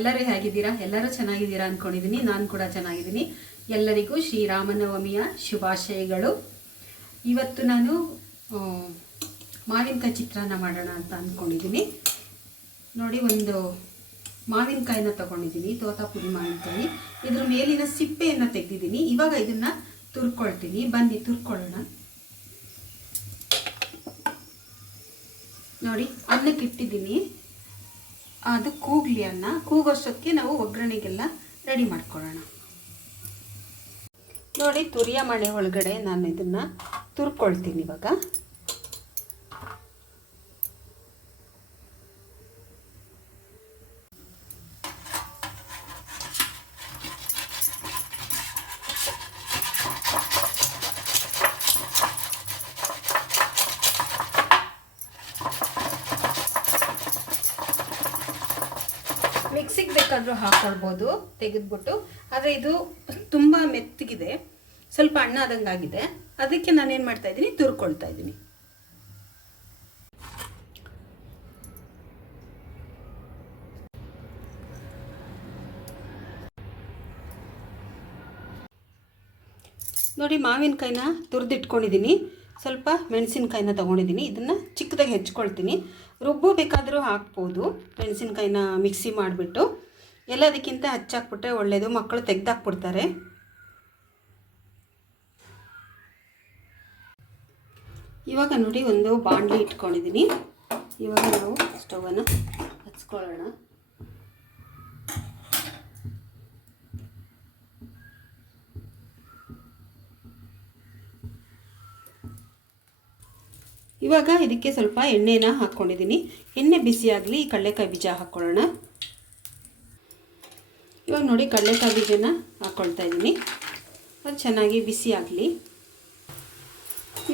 ಎಲ್ಲರೂ ಹೇಗಿದ್ದೀರಾ? ಎಲ್ಲರೂ ಚೆನ್ನಾಗಿದ್ದೀರಾ ಅಂದ್ಕೊಂಡಿದ್ದೀನಿ. ನಾನು ಕೂಡ ಚೆನ್ನಾಗಿದ್ದೀನಿ. ಎಲ್ಲರಿಗೂ ಶ್ರೀರಾಮನವಮಿಯ ಶುಭಾಶಯಗಳು. ಇವತ್ತು ನಾನು ಮಾವಿನಕಾಯಿ ಚಿತ್ರಾನ್ನ ಮಾಡೋಣ ಅಂತ ಅಂದ್ಕೊಂಡಿದ್ದೀನಿ. ನೋಡಿ, ಒಂದು ಮಾವಿನಕಾಯಿನ ತೊಗೊಂಡಿದ್ದೀನಿ, ತೋತಾಪುರಿ ಮಾವಿನಕಾಯಿ. ಇದ್ರ ಮೇಲಿನ ಸಿಪ್ಪೆಯನ್ನು ತೆಗೆದಿದ್ದೀನಿ. ಇವಾಗ ಇದನ್ನು ತುರ್ಕೊಳ್ತೀನಿ. ಬನ್ನಿ ತುರ್ಕೊಳ್ಳೋಣ. ನೋಡಿ, ಅನ್ನಕ್ಕೆ ಇಟ್ಟಿದ್ದೀನಿ. ಅದು ಕೂಗಲಿ, ಅನ್ನ ಕೂಗೋಷ್ಟಕ್ಕೆ ನಾವು ಒಗ್ಗರಣೆಗೆಲ್ಲ ರೆಡಿ ಮಾಡ್ಕೊಳ್ಳೋಣ. ನೋಡಿ, ತುರಿಯ ಮಣೆ ಒಳಗಡೆ ನಾನು ಇದನ್ನು ತುರ್ಕೊಳ್ತೀನಿ ಇವಾಗ. ಮಿಕ್ಸಿಗೆ ಬೇಕಾದರೂ ಹಾಕ್ಕೊಳ್ಬೋದು ತೆಗೆದ್ಬಿಟ್ಟು. ಆದರೆ ಇದು ತುಂಬ ಮೆತ್ತಗಿದೆ, ಸ್ವಲ್ಪ ಹಣ್ಣಾದಂಗಾಗಿದೆ. ಅದಕ್ಕೆ ನಾನೇನು ಮಾಡ್ತಾಯಿದ್ದೀನಿ, ತುರ್ಕೊಳ್ತಾ ಇದ್ದೀನಿ. ನೋಡಿ, ಮಾವಿನಕಾಯಿನ ತುರಿದಿಟ್ಕೊಂಡಿದ್ದೀನಿ. ಸ್ವಲ್ಪ ಮೆಣಸಿನ್ಕಾಯಿನ ತೊಗೊಂಡಿದ್ದೀನಿ. ಇದನ್ನು ಚಿಕ್ಕದಾಗಿ ಹೆಚ್ಕೊಳ್ತೀನಿ. ರುಬ್ಬು ಬೇಕಾದರೂ ಹಾಕ್ಬೋದು. ಮೆಣಸಿನ್ಕಾಯಿನ ಮಿಕ್ಸಿ ಮಾಡಿಬಿಟ್ಟು ಎಲ್ಲದಕ್ಕಿಂತ ಹಚ್ಚಾಕ್ಬಿಟ್ರೆ ಒಳ್ಳೆಯದು. ಮಕ್ಕಳು ತೆಗೆದಾಕ್ಬಿಡ್ತಾರೆ. ಇವಾಗ ನೋಡಿ, ಒಂದು ಬಾಣಲಿ ಇಟ್ಕೊಂಡಿದ್ದೀನಿ. ಇವಾಗ ನಾವು ಸ್ಟವನ್ನು ಹಚ್ಕೊಳ್ಳೋಣ. ಇವಾಗ ಇದಕ್ಕೆ ಸ್ವಲ್ಪ ಎಣ್ಣೆನ ಹಾಕ್ಕೊಂಡಿದ್ದೀನಿ. ಎಣ್ಣೆ ಬಿಸಿಯಾಗಲಿ, ಕಡಲೆಕಾಯಿ ಬೀಜ ಹಾಕ್ಕೊಳ್ಳೋಣ. ಇವಾಗ ನೋಡಿ, ಕಡಲೆಕಾಯಿ ಬೀಜನ ಹಾಕ್ಕೊಳ್ತಾ ಇದ್ದೀನಿ. ಅದು ಚೆನ್ನಾಗಿ ಬಿಸಿ ಆಗಲಿ.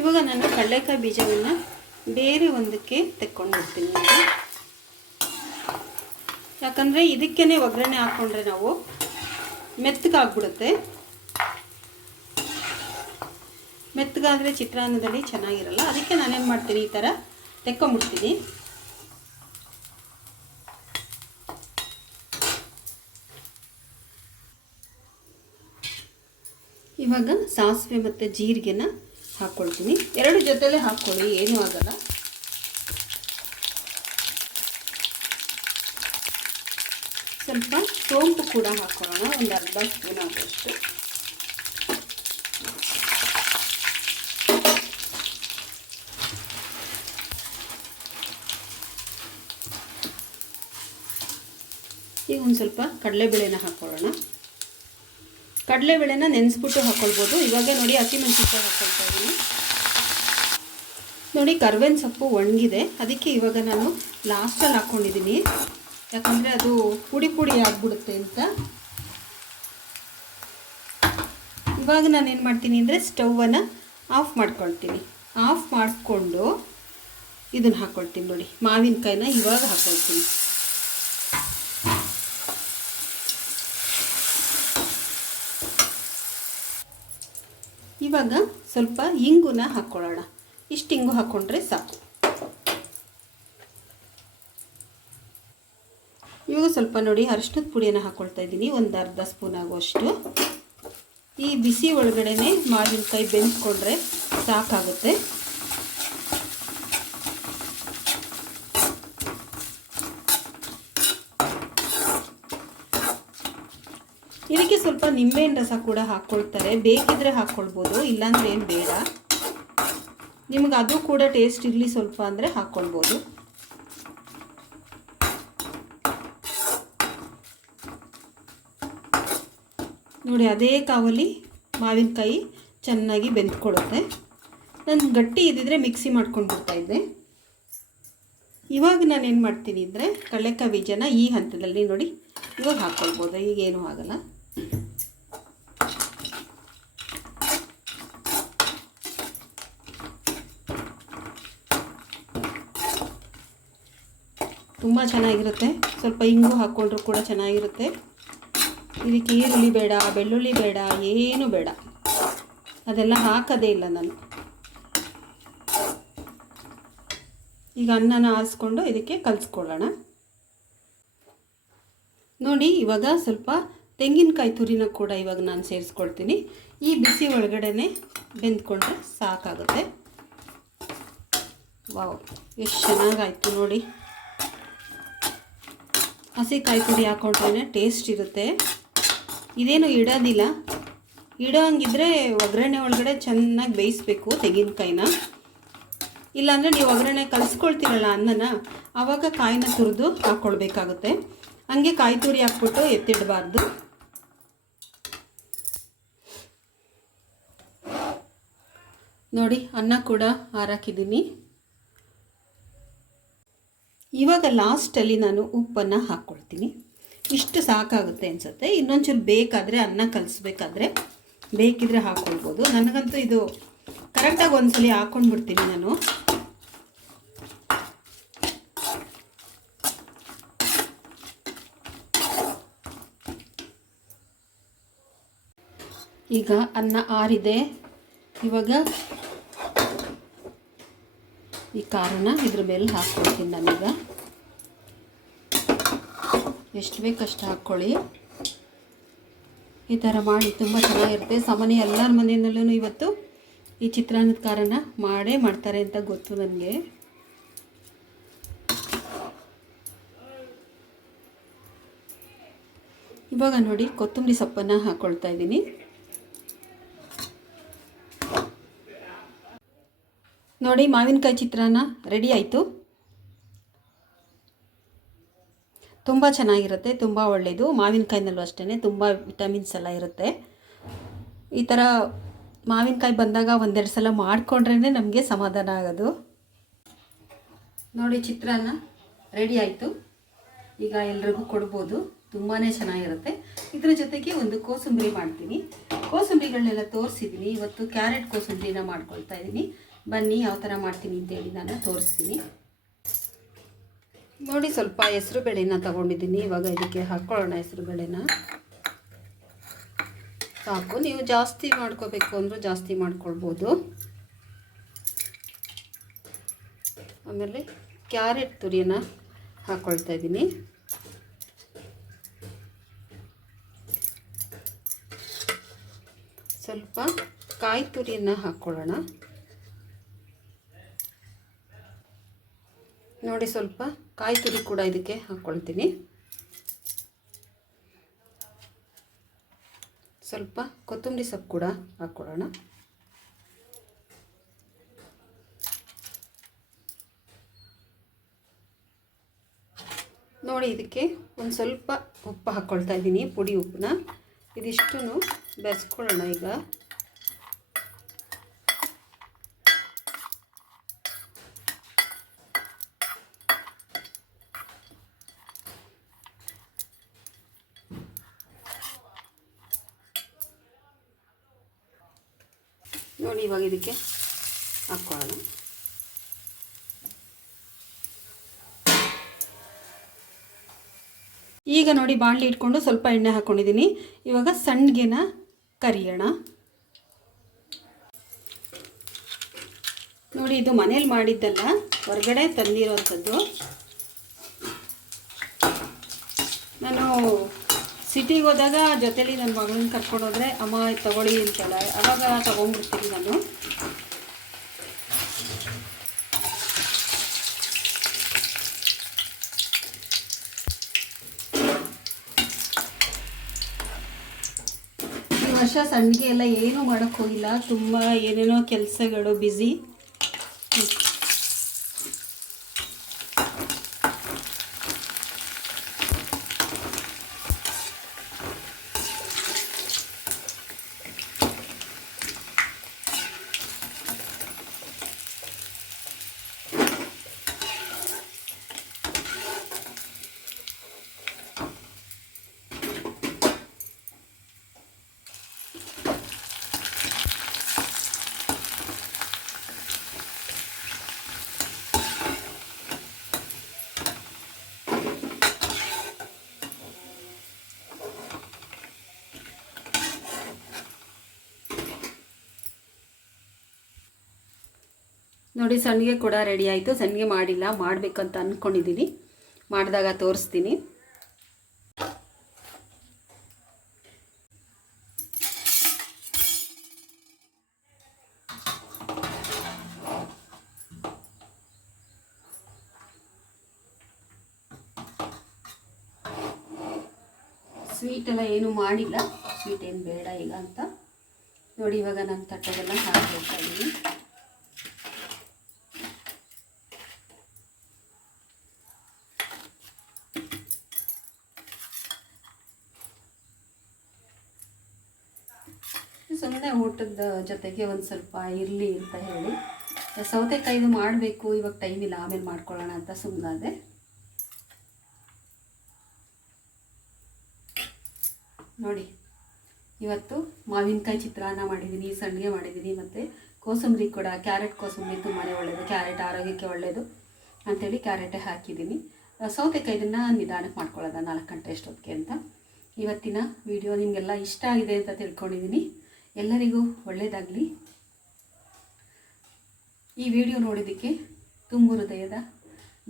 ಇವಾಗ ನಾನು ಕಡಲೆಕಾಯಿ ಬೀಜವನ್ನು ಬೇರೆ ಒಂದಕ್ಕೆ ತೆಕ್ಕೊಂಡ್ಬಿಡ್ತೀನಿ. ಯಾಕಂದರೆ ಇದಕ್ಕೇ ಒಗ್ಗರಣೆ ಹಾಕ್ಕೊಂಡ್ರೆ ನಾವು ಮೆತ್ತಗಾಗ್ಬಿಡುತ್ತೆ. ಮೆತ್ತಗಾದರೆ ಚಿತ್ರಾನ್ನದಲ್ಲಿ ಚೆನ್ನಾಗಿರಲ್ಲ. ಅದಕ್ಕೆ ನಾನೇನು ಮಾಡ್ತೀನಿ, ಈ ಥರ ತೆಕ್ಕೊಂಬಿಡ್ತೀನಿ. ಇವಾಗ ಸಾಸಿವೆ ಮತ್ತು ಜೀರಿಗೆನ ಹಾಕ್ಕೊಳ್ತೀನಿ. ಎರಡು ಜೊತೆಲೇ ಹಾಕ್ಕೊಳ್ಳಿ, ಏನೂ ಆಗಲ್ಲ. ಸ್ವಲ್ಪ ಸೋಂಪು ಕೂಡ ಹಾಕ್ಕೊಳ್ಳೋಣ, ಒಂದು ಅರ್ಧ ಸ್ಪೂನ್ ಆಗುವಷ್ಟು. ಈಗ ಒಂದು ಸ್ವಲ್ಪ ಕಡಲೆಬೇಳೆನ ಹಾಕ್ಕೊಳ್ಳೋಣ. ಕಡಲೆಬೇಳೆನ ನೆನೆಸ್ಬಿಟ್ಟು ಹಾಕ್ಕೊಳ್ಬೋದು. ಇವಾಗ ನೋಡಿ, ಹಸಿಮೆಣಸಿನ್ಕಾಯಿ ಹಾಕ್ಕೊಳ್ತಾ ಇದ್ದೀನಿ. ನೋಡಿ, ಕರ್ಬೇವಿನ ಸೊಪ್ಪು ಒಣಗಿದೆ. ಅದಕ್ಕೆ ಇವಾಗ ನಾನು ಲಾಸ್ಟಲ್ಲಿ ಹಾಕ್ಕೊಂಡಿದ್ದೀನಿ, ಯಾಕಂದರೆ ಅದು ಪುಡಿ ಪುಡಿ ಆಗಿಬಿಡುತ್ತೆ ಅಂತ. ಇವಾಗ ನಾನು ಏನು ಮಾಡ್ತೀನಿ ಅಂದರೆ, ಸ್ಟವನ್ನು ಆಫ್ ಮಾಡ್ಕೊಳ್ತೀನಿ. ಆಫ್ ಮಾಡಿಕೊಂಡು ಇದನ್ನು ಹಾಕ್ಕೊಳ್ತೀನಿ. ನೋಡಿ, ಮಾವಿನಕಾಯಿನ ಇವಾಗ ಹಾಕ್ಕೊಳ್ತೀನಿ. ಇವಾಗ ಸ್ವಲ್ಪ ಇಂಗುನ ಹಾಕ್ಕೊಳ್ಳೋಣ. ಇಷ್ಟು ಇಂಗು ಹಾಕ್ಕೊಂಡ್ರೆ ಸಾಕು. ಇವಾಗ ಸ್ವಲ್ಪ ನೋಡಿ, ಅರಿಶಿನದ ಪುಡಿಯನ್ನು ಹಾಕ್ಕೊಳ್ತಾ ಇದ್ದೀನಿ, ಒಂದು ಅರ್ಧ ಸ್ಪೂನ್ ಆಗುವಷ್ಟು. ಈ ಬಿಸಿ ಒಳಗಡೆನೆ ಮಾವಿನಕಾಯಿ ಬೆಂದ್ಕೊಂಡ್ರೆ ಸಾಕಾಗುತ್ತೆ. ಇದಕ್ಕೆ ಸ್ವಲ್ಪ ನಿಂಬೆಹಣ್ಣು ರಸ ಕೂಡ ಹಾಕ್ಕೊಳ್ತಾರೆ. ಬೇಕಿದ್ರೆ ಹಾಕ್ಕೊಳ್ಬೋದು, ಇಲ್ಲಾಂದರೆ ಏನು ಬೇಡ. ನಿಮ್ಗೆ ಅದು ಕೂಡ ಟೇಸ್ಟ್ ಇರಲಿ ಸ್ವಲ್ಪ ಅಂದರೆ ಹಾಕ್ಕೊಳ್ಬೋದು. ನೋಡಿ, ಅದೇ ಕಾವಲಿ ಮಾವಿನಕಾಯಿ ಚೆನ್ನಾಗಿ ಬೆಂದ್ಕೊಳ್ಳುತ್ತೆ. ನಾನು ಗಟ್ಟಿ ಇದ್ದಿದ್ರೆ ಮಿಕ್ಸಿ ಮಾಡ್ಕೊಂಡು ಬಿಡ್ತಾಯಿದ್ದೆ. ಇವಾಗ ನಾನೇನು ಮಾಡ್ತೀನಿ ಅಂದರೆ, ಕಡಲೆಕಾಯಿ ಬೀಜನ ಈ ಹಂತದಲ್ಲಿ ನೋಡಿ ಇವಾಗ ಹಾಕ್ಕೊಳ್ಬೋದು. ಈಗೇನೂ ಆಗಲ್ಲ. ತುಂಬ ಚೆನ್ನಾಗಿರುತ್ತೆ. ಸ್ವಲ್ಪ ಇಂಗು ಹಾಕ್ಕೊಂಡ್ರೂ ಕೂಡ ಚೆನ್ನಾಗಿರುತ್ತೆ. ಇದಕ್ಕೆ ಈರುಳ್ಳಿ ಬೇಡ, ಬೆಳ್ಳುಳ್ಳಿ ಬೇಡ, ಏನೂ ಬೇಡ. ಅದೆಲ್ಲ ಹಾಕೋದೇ ಇಲ್ಲ ನಾನು. ಈಗ ಅನ್ನನ ಆರಿಸ್ಕೊಂಡು ಇದಕ್ಕೆ ಕಲಿಸ್ಕೊಳ್ಳೋಣ. ನೋಡಿ ಇವಾಗ ಸ್ವಲ್ಪ ತೆಂಗಿನಕಾಯಿ ತುರಿನ ಕೂಡ ಇವಾಗ ನಾನು ಸೇರಿಸ್ಕೊಳ್ತೀನಿ. ಈ ಬಿಸಿ ಒಳಗಡೆ ಬೆಂದ್ಕೊಂಡ್ರೆ ಸಾಕಾಗುತ್ತೆ. ವಾವ್, ಎಷ್ಟು ಚೆನ್ನಾಗಾಯಿತು ನೋಡಿ. ಹಸಿ ಕಾಯಿ ತುರಿ ಹಾಕ್ಕೊಂಡ್ರೆ ಟೇಸ್ಟ್ ಇರುತ್ತೆ. ಇದೇನು ಇಡೋದಿಲ್ಲ. ಇಡೋ ಹಂಗಿದ್ರೆ ಒಗ್ಗರಣೆ ಒಳಗಡೆ ಚೆನ್ನಾಗಿ ಬೇಯಿಸ್ಬೇಕು ತೆಂಗಿನಕಾಯಿನ. ಇಲ್ಲಾಂದರೆ ನೀವು ಒಗ್ಗರಣೆ ಕಲಿಸ್ಕೊಳ್ತೀರಲ್ಲ ಅನ್ನನ, ಆವಾಗ ಕಾಯಿನ ತುರಿದು ಹಾಕ್ಕೊಳ್ಬೇಕಾಗುತ್ತೆ. ಹಂಗೆ ಕಾಯಿ ತುರಿ ಹಾಕ್ಬಿಟ್ಟು ಎತ್ತಿಡಬಾರ್ದು. ನೋಡಿ ಅನ್ನ ಕೂಡ ಹಾರಾಕಿದ್ದೀನಿ. ಇವಾಗ ಲಾಸ್ಟಲ್ಲಿ ನಾನು ಉಪ್ಪನ್ನು ಹಾಕ್ಕೊಳ್ತೀನಿ. ಇಷ್ಟು ಸಾಕಾಗುತ್ತೆ ಅನಿಸುತ್ತೆ. ಇನ್ನೊಂಚೂರು ಬೇಕಾದರೆ ಅನ್ನ ಕಲಿಸ್ಬೇಕಾದ್ರೆ ಬೇಕಿದ್ರೆ ಹಾಕ್ಕೊಳ್ಬೋದು. ನನಗಂತೂ ಇದು ಕರೆಕ್ಟಾಗಿ ಒಂದ್ಸಲಿ ಹಾಕ್ಕೊಂಡ್ಬಿಡ್ತೀನಿ ನಾನು. ಈಗ ಅನ್ನ ಆರಿದೆ. ಇವಾಗ ಈ ಖಾರನ ಇದ್ರ ಮೇಲೆ ಹಾಕ್ಕೊಳ್ತೀನಿ ನಾನೀಗ. ಎಷ್ಟು ಬೇಕಷ್ಟು ಹಾಕ್ಕೊಳ್ಳಿ. ಈ ಥರ ಮಾಡಿ ತುಂಬ ಚೆನ್ನಾಗಿರುತ್ತೆ. ಸಾಮಾನ್ಯ ಎಲ್ಲರ ಮನೆಯಲ್ಲೂ ಇವತ್ತು ಈ ಚಿತ್ರಾನ್ನದ ಖಾರನ ಮಾಡೇ ಮಾಡ್ತಾರೆ ಅಂತ ಗೊತ್ತು ನನಗೆ. ಇವಾಗ ನೋಡಿ ಕೊತ್ತಂಬರಿ ಸೊಪ್ಪನ್ನು ಹಾಕ್ಕೊಳ್ತಾ ಇದ್ದೀನಿ. ನೋಡಿ ಮಾವಿನಕಾಯಿ ಚಿತ್ರಾನ್ನ ರೆಡಿ ಆಯಿತು. ತುಂಬ ಚೆನ್ನಾಗಿರುತ್ತೆ, ತುಂಬ ಒಳ್ಳೆಯದು. ಮಾವಿನಕಾಯಿನಲ್ಲೂ ಅಷ್ಟೇ ತುಂಬ ವಿಟಮಿನ್ಸ್ ಎಲ್ಲ ಇರುತ್ತೆ. ಈ ಥರ ಮಾವಿನಕಾಯಿ ಬಂದಾಗ ಒಂದೆರಡು ಸಲ ಮಾಡಿಕೊಂಡ್ರೇ ನಮಗೆ ಸಮಾಧಾನ ಆಗೋದು. ನೋಡಿ ಚಿತ್ರಾನ್ನ ರೆಡಿ ಆಯಿತು. ಈಗ ಎಲ್ರಿಗೂ ಕೊಡ್ಬೋದು. ತುಂಬಾ ಚೆನ್ನಾಗಿರುತ್ತೆ. ಇದರ ಜೊತೆಗೆ ಒಂದು ಕೋಸಂಬರಿ ಮಾಡ್ತೀನಿ. ಕೋಸಂಬರಿಗಳನ್ನೆಲ್ಲ ತೋರಿಸಿದ್ದೀನಿ. ಇವತ್ತು ಕ್ಯಾರೆಟ್ ಕೋಸಂಬರಿನ ಮಾಡ್ಕೊಳ್ತಾ ಇದ್ದೀನಿ. ಬನ್ನಿ ಯಾವ ಥರ ಮಾಡ್ತೀನಿ ಅಂತೇಳಿ ನಾನು ತೋರಿಸ್ತೀನಿ. ನೋಡಿ ಸ್ವಲ್ಪ ಹೆಸರು ಬೇಳೆನ ತಗೊಂಡಿದ್ದೀನಿ. ಇವಾಗ ಇದಕ್ಕೆ ಹಾಕ್ಕೊಳ್ಳೋಣ ಹೆಸರು ಬೇಳೆನ. ಸಾಕು. ನೀವು ಜಾಸ್ತಿ ಮಾಡ್ಕೋಬೇಕು ಅಂದರೂ ಜಾಸ್ತಿ ಮಾಡ್ಕೊಳ್ಬೋದು. ಆಮೇಲೆ ಕ್ಯಾರೆಟ್ ತುರಿಯನ್ನು ಹಾಕ್ಕೊಳ್ತಾ ಇದ್ದೀನಿ. ಸ್ವಲ್ಪ ಕಾಯಿ ತುರಿಯನ್ನು ಹಾಕ್ಕೊಳ್ಳೋಣ. ನೋಡಿ ಸ್ವಲ್ಪ ಕಾಯಿ ತುರಿ ಕೂಡ ಇದಕ್ಕೆ ಹಾಕ್ಕೊಳ್ತೀನಿ. ಸ್ವಲ್ಪ ಕೊತ್ತಂಬರಿ ಸೊಪ್ಪು ಕೂಡ ಹಾಕ್ಕೊಳ್ಳೋಣ. ನೋಡಿ ಇದಕ್ಕೆ ಒಂದು ಸ್ವಲ್ಪ ಉಪ್ಪು ಹಾಕ್ಕೊಳ್ತಾ ಇದ್ದೀನಿ, ಪುಡಿ ಉಪ್ಪನ್ನ. ಇದಿಷ್ಟನ್ನು ಬೆರೆಸ್ಕೊಳ್ಳೋಣ ಈಗ. ನೋಡಿ ಇವಾಗ ಇದಕ್ಕೆ ಹಾಕ್ಕೊಳ್ಳೋಣ. ಈಗ ನೋಡಿ ಬಾಣಲಿ ಇಟ್ಕೊಂಡು ಸ್ವಲ್ಪ ಎಣ್ಣೆ ಹಾಕ್ಕೊಂಡಿದ್ದೀನಿ. ಇವಾಗ ಸಣ್ಣಗೆನ ಕರಿಯೋಣ. ನೋಡಿ ಇದು ಮನೇಲಿ ಮಾಡಿದ್ದಲ್ಲ, ಹೊರಗಡೆ ತಂದಿರೋವಂಥದ್ದು. ನಾನು ಸಿಟಿಗೆ ಹೋದಾಗ ಜೊತೇಲಿ ನನ್ನ ಮಗಳನ್ನ ಕರ್ಕೊಂಡು ಹೋದರೆ ಅಮ್ಮ ತಗೊಳ್ಳಿ ಅಂತಲ್ಲ, ಆವಾಗ ತೊಗೊಂಡ್ಬಿಡ್ತೀನಿ ನಾನು. ಈ ವರ್ಷ ಸಣ್ಣಗೆ ಎಲ್ಲ ಏನೂ ಮಾಡೋಕ್ಕೆ ಹೋಗಿಲ್ಲ. ತುಂಬ ಏನೇನೋ ಕೆಲಸಗಳು, ಬ್ಯುಸಿ. ನೋಡಿ ಸಂಡಿಗೆ ಕೂಡ ರೆಡಿ ಆಯಿತು. ಸಂಡಿಗೆ ಮಾಡಿಲ್ಲ, ಮಾಡಬೇಕಂತ ಅಂದ್ಕೊಂಡಿದ್ದೀನಿ. ಮಾಡಿದಾಗ ತೋರಿಸ್ತೀನಿ. ಸ್ವೀಟ್ ಎಲ್ಲ ಏನೂ ಮಾಡಿಲ್ಲ, ಸ್ವೀಟ್ ಏನು ಬೇಡ ಈಗ ಅಂತ ನೋಡಿ. ಇವಾಗ ನಾನು ತಟ್ಟೆಗೆಲ್ಲ ಹಾಕ್ಕೊಳ್ತಾ ಇದ್ದೀನಿ. ಸುಮ್ಮನೆ ಊಟದ ಜೊತೆಗೆ ಒಂದು ಸ್ವಲ್ಪ ಇರಲಿ ಅಂತ ಹೇಳಿ ಸೌತೆಕಾಯಿದು ಮಾಡಬೇಕು, ಇವಾಗ ಟೈಮ್ ಇಲ್ಲ, ಆಮೇಲೆ ಮಾಡ್ಕೊಳ್ಳೋಣ ಅಂತ ಸುಮ್ಮನಾದೆ. ನೋಡಿ ಇವತ್ತು ಮಾವಿನಕಾಯಿ ಚಿತ್ರಾನ್ನ ಮಾಡಿದ್ದೀನಿ, ಸಂಡಿಗೆ ಮಾಡಿದ್ದೀನಿ, ಮತ್ತು ಕೋಸಂಬರಿ ಕೂಡ, ಕ್ಯಾರೆಟ್ ಕೋಸಂಬರಿ ತುಂಬಾ ಒಳ್ಳೆಯದು, ಕ್ಯಾರೆಟ್ ಆರೋಗ್ಯಕ್ಕೆ ಒಳ್ಳೆಯದು ಅಂಥೇಳಿ ಕ್ಯಾರೆಟೇ ಹಾಕಿದ್ದೀನಿ. ಸೌತೆಕಾಯಿದನ್ನು ನಿಧಾನಕ್ಕೆ ಮಾಡ್ಕೊಳ್ಳೋದ 4 ಗಂಟೆ ಅಷ್ಟೊತ್ತಿಗೆ ಅಂತ. ಇವತ್ತಿನ ವಿಡಿಯೋ ನಿಮಗೆಲ್ಲ ಇಷ್ಟ ಆಗಿದೆ ಅಂತ ತಿಳ್ಕೊಂಡಿದ್ದೀನಿ. ಎಲ್ಲರಿಗೂ ಒಳ್ಳೆಯದಾಗಲಿ. ಈ ವಿಡಿಯೋ ನೋಡಿದ್ದಕ್ಕೆ ತುಂಬ ಹೃದಯದ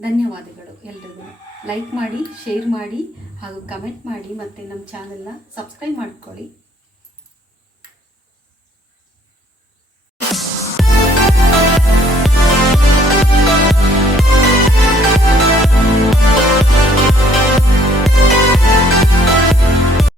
ಧನ್ಯವಾದಗಳು. ಎಲ್ರಿಗೂ ಲೈಕ್ ಮಾಡಿ, ಶೇರ್ ಮಾಡಿ ಹಾಗೂ ಕಮೆಂಟ್ ಮಾಡಿ, ಮತ್ತು ನಮ್ಮ ಚಾನಲ್ನ ಸಬ್ಸ್ಕ್ರೈಬ್ ಮಾಡ್ಕೊಳ್ಳಿ.